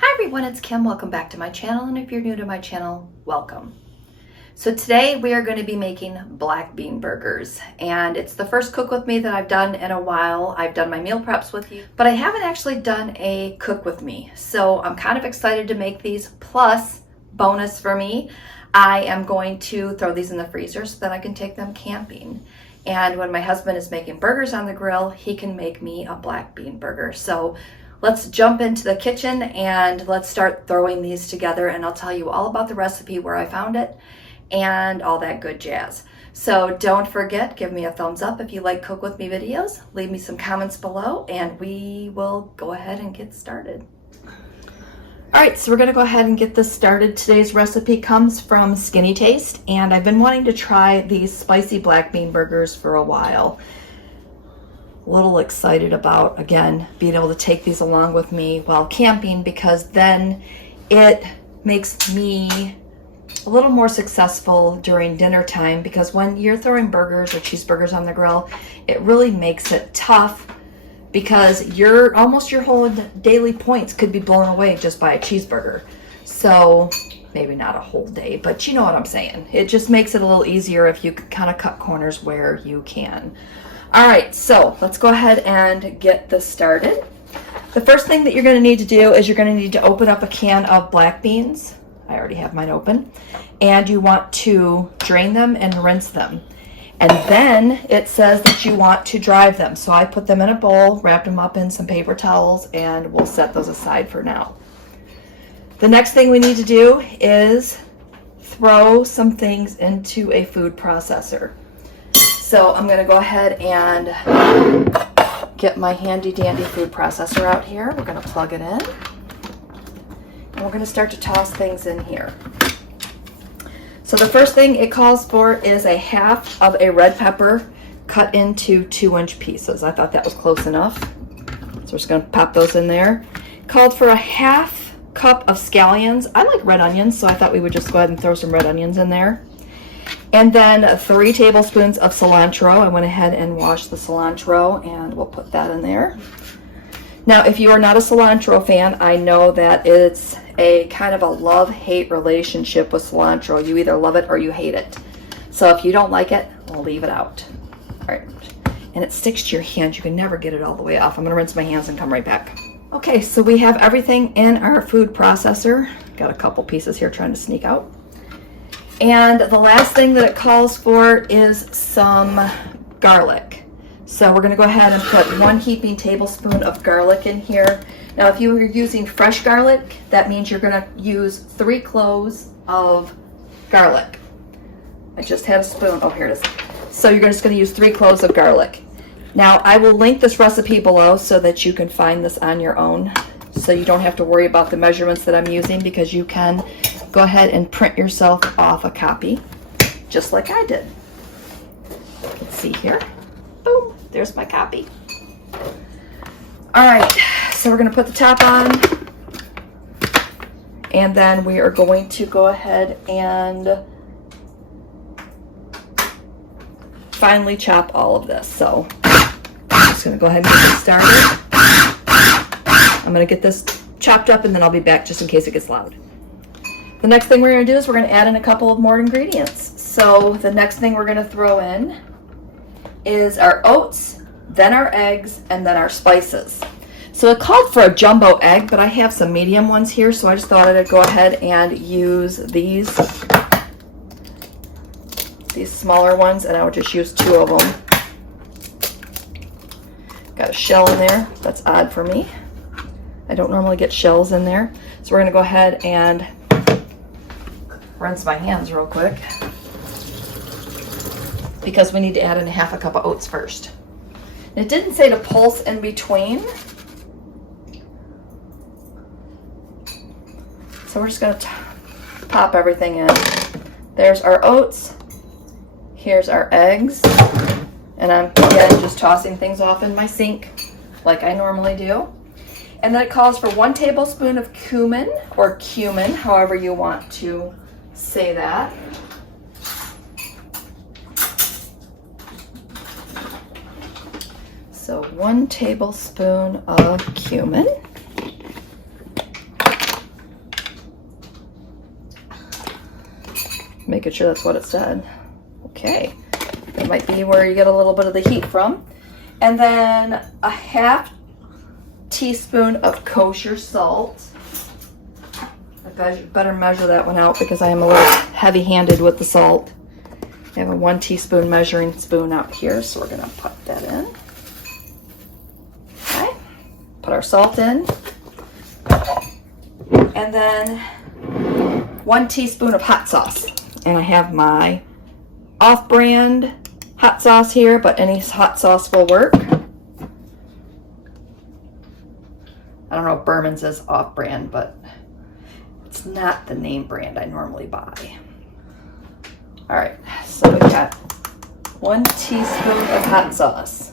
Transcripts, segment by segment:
Hi everyone, it's Kim. Welcome back to my channel, and if you're new to my channel, welcome. So today we are going to be making black bean burgers, and it's the first cook with me that I've done in a while. I've done my meal preps with you, but I haven't actually done a cook with me. So I'm kind of excited to make these, plus bonus for me, I am going to throw these in the freezer so that I can take them camping. And when my husband is making burgers on the grill, he can make me a black bean burger. So let's jump into the kitchen and let's start throwing these together, and I'll tell you all about the recipe, where I found it, and all that good jazz. So don't forget, give me a thumbs up if you like Cook With Me videos. Leave me some comments below and we will go ahead and get started. All right, so we're gonna go ahead and get this started. Today's recipe comes from Skinnytaste, and I've been wanting to try these spicy black bean burgers for a while. A little excited about, again, being able to take these along with me while camping, because then it makes me a little more successful during dinner time, because when you're throwing burgers or cheeseburgers on the grill, it really makes it tough, because your whole daily points could be blown away just by a cheeseburger. So maybe not a whole day, but you know what I'm saying. It just makes it a little easier if you kind of cut corners where you can. All right, so let's go ahead and get this started. The first thing that you're going to need to do is you're going to need to open up a can of black beans. I already have mine open. And you want to drain them and rinse them. And then it says that you want to dry them. So I put them in a bowl, wrapped them up in some paper towels, and we'll set those aside for now. The next thing we need to do is throw some things into a food processor. So I'm going to go ahead and get my handy dandy food processor out here. We're going to plug it in. And we're going to start to toss things in here. So the first thing it calls for is a half of a red pepper cut into 2-inch pieces. I thought that was close enough. So we're just going to pop those in there. Called for a half cup of scallions. I like red onions, so I thought we would just go ahead and throw some red onions in there. And then 3 tablespoons of cilantro. I went ahead and washed the cilantro, and we'll put that in there. Now, if you are not a cilantro fan, I know that it's a kind of a love-hate relationship with cilantro. You either love it or you hate it. So if you don't like it, leave it out. All right. And it sticks to your hands. You can never get it all the way off. I'm going to rinse my hands and come right back. Okay, so we have everything in our food processor. Got a couple pieces here trying to sneak out. And the last thing that it calls for is some garlic. So we're going to go ahead and put 1 heaping tablespoon of garlic in here. Now, if you are using fresh garlic, that means you're going to use 3 cloves of garlic. I just had a spoon. Oh, here it is. So you're just going to use 3 cloves of garlic. Now, I will link this recipe below so that you can find this on your own. So you don't have to worry about the measurements that I'm using, because you can go ahead and print yourself off a copy, just like I did. Let's see here. Boom, there's my copy. All right, so we're gonna put the top on, and then we are going to go ahead and finely chop all of this. So I'm just gonna go ahead and get this started. I'm going to get this chopped up, and then I'll be back just in case it gets loud. The next thing we're going to do is we're going to add in a couple of more ingredients. So the next thing we're going to throw in is our oats, then our eggs, and then our spices. So it called for a jumbo egg, but I have some medium ones here, so I just thought I'd go ahead and use these smaller ones, and I would just use 2 of them. Got a shell in there. That's odd for me. I don't normally get shells in there. So we're going to go ahead and rinse my hands real quick, because we need to add in half a cup of oats first. And it didn't say to pulse in between. So we're just going to pop everything in. There's our oats. Here's our eggs. And I'm, again, just tossing things off in my sink like I normally do. And then it calls for 1 tablespoon of cumin, or cumin, however you want to say that. So 1 tablespoon of cumin. making sure that's what it said. Okay, that might be where you get a little bit of the heat from. And then a half teaspoon of kosher salt. I better measure that one out because I am a little heavy-handed with the salt. I have a 1 teaspoon measuring spoon out here, so we're gonna put that in. Okay, put our salt in. And then 1 teaspoon of hot sauce. And I have my off-brand hot sauce here, but any hot sauce will work. I don't know if Berman's is off-brand, but it's not the name brand I normally buy. All right, so we got 1 teaspoon of hot sauce.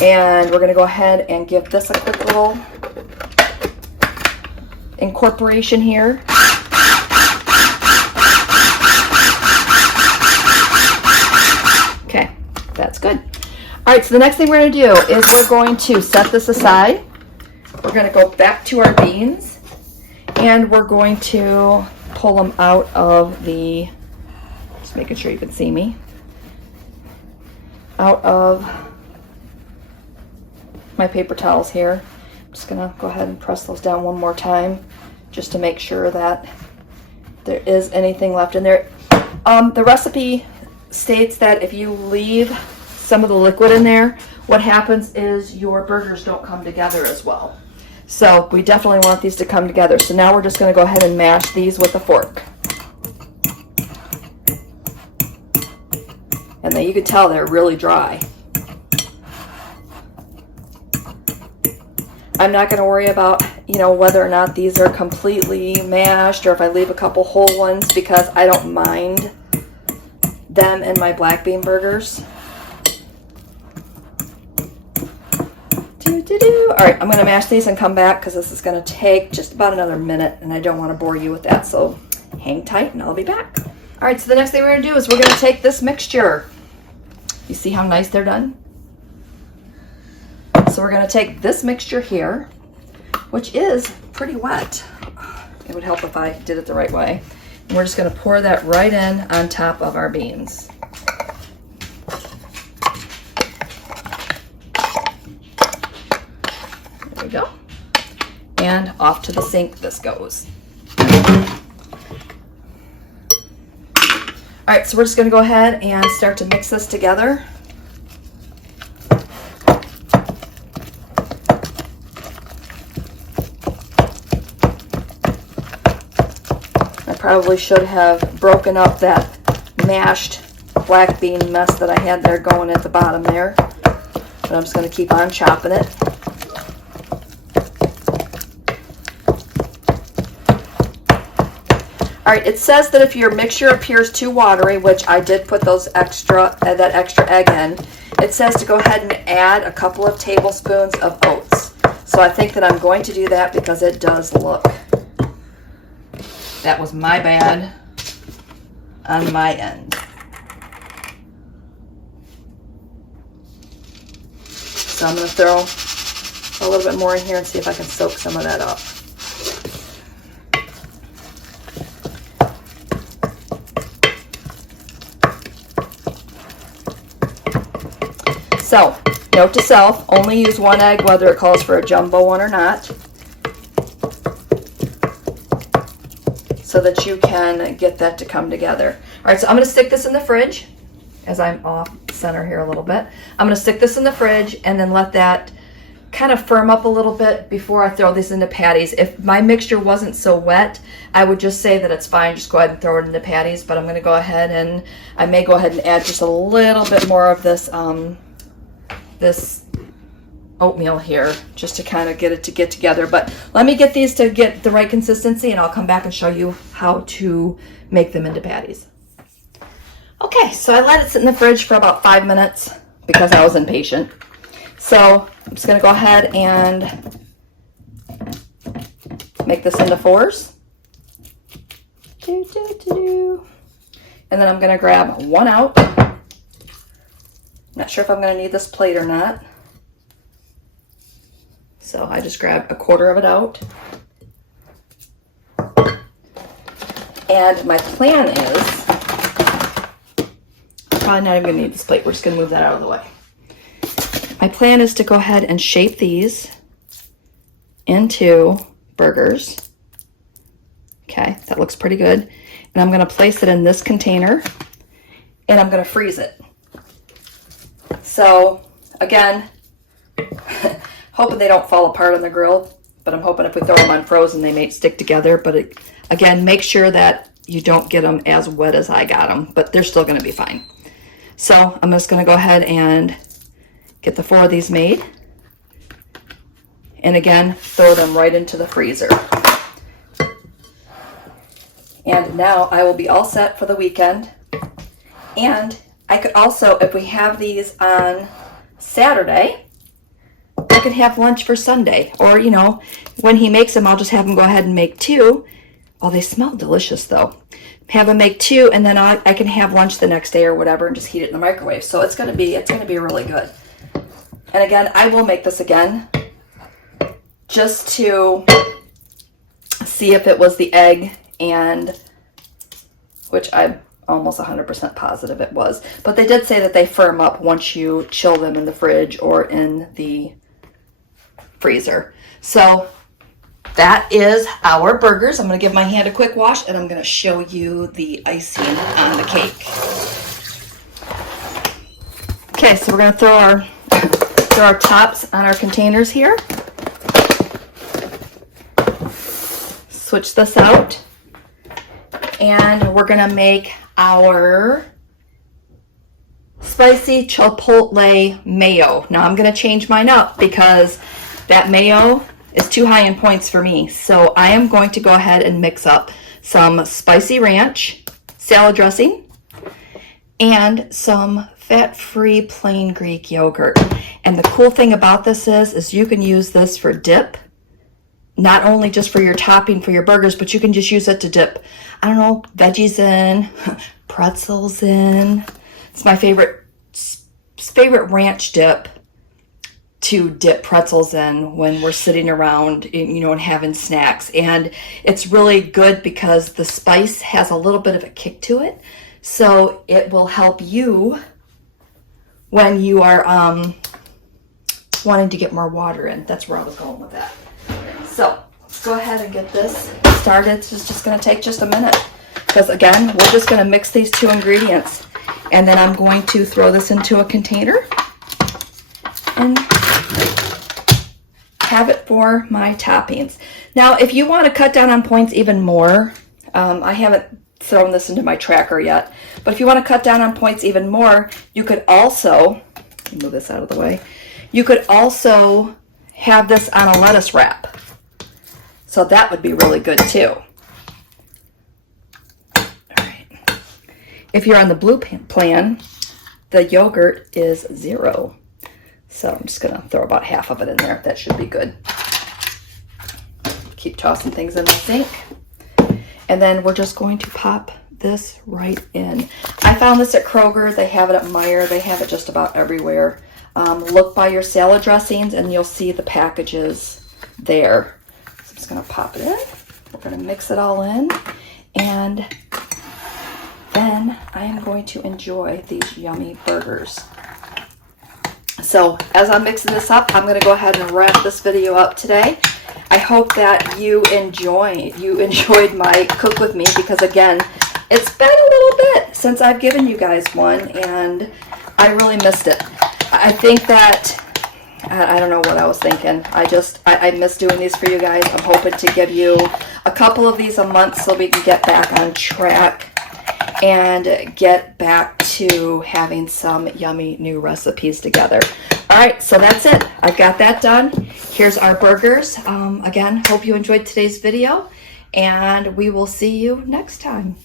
And we're gonna go ahead and give this a quick little incorporation here. Okay, that's good. All right, so the next thing we're gonna do is we're going to set this aside. We're gonna go back to our beans and we're going to pull them out of the, just making sure you can see me, out of my paper towels here. I'm just gonna go ahead and press those down one more time just to make sure that there is anything left in there. The recipe states that if you leave some of the liquid in there, what happens is your burgers don't come together as well. So we definitely want these to come together. So now we're just going to go ahead and mash these with a fork. And then you can tell they're really dry. I'm not going to worry about, you know, whether or not these are completely mashed or if I leave a couple whole ones because I don't mind them in my black bean burgers. All right, I'm going to mash these and come back because this is going to take just about another minute and I don't want to bore you with that, so hang tight and I'll be back. All right, so the next thing we're going to do is we're going to take this mixture. You see how nice they're done? So we're going to take this mixture here, which is pretty wet. It would help if I did it the right way. And we're just going to pour that right in on top of our beans. There we go. And off to the sink this goes. All right, so we're just going to go ahead and start to mix this together. I probably should have broken up that mashed black bean mess that I had there going at the bottom there, but I'm just going to keep on chopping it. All right, it says that if your mixture appears too watery, which I did put those that extra egg in, it says to go ahead and add a couple of tablespoons of oats. So I think that I'm going to do that because it does look. That was my bad on my end. So I'm going to throw a little bit more in here and see if I can soak some of that up. So, note to self, only use 1 egg whether it calls for a jumbo one or not, so that you can get that to come together. All right, so I'm going to stick this in the fridge, as I'm off center here a little bit. I'm going to stick this in the fridge and then let that kind of firm up a little bit before I throw these into patties. If my mixture wasn't so wet, I would just say that it's fine, just go ahead and throw it into patties, but I'm going to go ahead and I may go ahead and add just a little bit more of this this oatmeal here just to kind of get it to get together. But let me get these to get the right consistency and I'll come back and show you how to make them into patties. Okay, so I let it sit in the fridge for about 5 minutes because I was impatient. So I'm just going to go ahead and make this into 4s. And then I'm going to grab 1 out. Not sure if I'm going to need this plate or not. So I just grab 1/4 of it out. And my plan is, probably not even gonna need this plate. We're just gonna move that out of the way. My plan is to go ahead and shape these into burgers. Okay, that looks pretty good. And I'm gonna place it in this container and I'm gonna freeze it. So again, hoping they don't fall apart on the grill, but I'm hoping if we throw them on frozen, they may stick together. But again, make sure that you don't get them as wet as I got them, but they're still gonna be fine. So I'm just gonna go ahead and get the 4 of these made. And again, throw them right into the freezer. And now I will be all set for the weekend. And I could also, if we have these on Saturday, I could have lunch for Sunday. Or, you know, when he makes them, I'll just have him go ahead and make 2. Oh, they smell delicious though. Have him make 2, and then I can have lunch the next day or whatever and just heat it in the microwave. So it's gonna be really good. And again, I will make this again just to see if it was the egg, and which I'm almost 100% positive it was. But they did say that they firm up once you chill them in the fridge or in the freezer. So that is our burgers. I'm going to give my hand a quick wash and I'm going to show you the icing on the cake. Okay, so we're going to throw our tops on our containers here. Switch this out. And we're going to make our spicy chipotle mayo. Now I'm going to change mine up because that mayo is too high in points for me. So I am going to go ahead and mix up some spicy ranch salad dressing and some fat-free plain Greek yogurt. And the cool thing about this is you can use this for dip, not only just for your topping for your burgers, but you can just use it to dip, I don't know, veggies in, pretzels in. It's my favorite ranch dip to dip pretzels in when we're sitting around, you know, and having snacks. And it's really good because the spice has a little bit of a kick to it. So it will help you when you are wanting to get more water in. That's where I was going with that. So let's go ahead and get this started. It's just going to take just a minute because again, we're just going to mix these 2 ingredients and then I'm going to throw this into a container and have it for my toppings. Now, if you want to cut down on points even more, I haven't thrown this into my tracker yet, but if you want to cut down on points even more, you could also, let me move this out of the way, you could also have this on a lettuce wrap. So that would be really good too. All right. If you're on the blue plan, the yogurt is 0. So I'm just gonna throw about half of it in there. That should be good. Keep tossing things in the sink. And then we're just going to pop this right in. I found this at Kroger. They have it at Meijer. They have it just about everywhere. Look by your salad dressings and you'll see the packages there. So I'm just gonna pop it in. We're gonna mix it all in. And then I am going to enjoy these yummy burgers. So as I'm mixing this up, I'm going to go ahead and wrap this video up today. I hope that you enjoyed my cook with me because again, it's been a little bit since I've given you guys one and I really missed it. I think that, I don't know what I was thinking. I miss doing these for you guys. I'm hoping to give you a couple of these a month so we can get back on track and get back to having some yummy new recipes together. All right, so that's it. I've got that done. Here's our burgers. Again, hope you enjoyed today's video, and we will see you next time.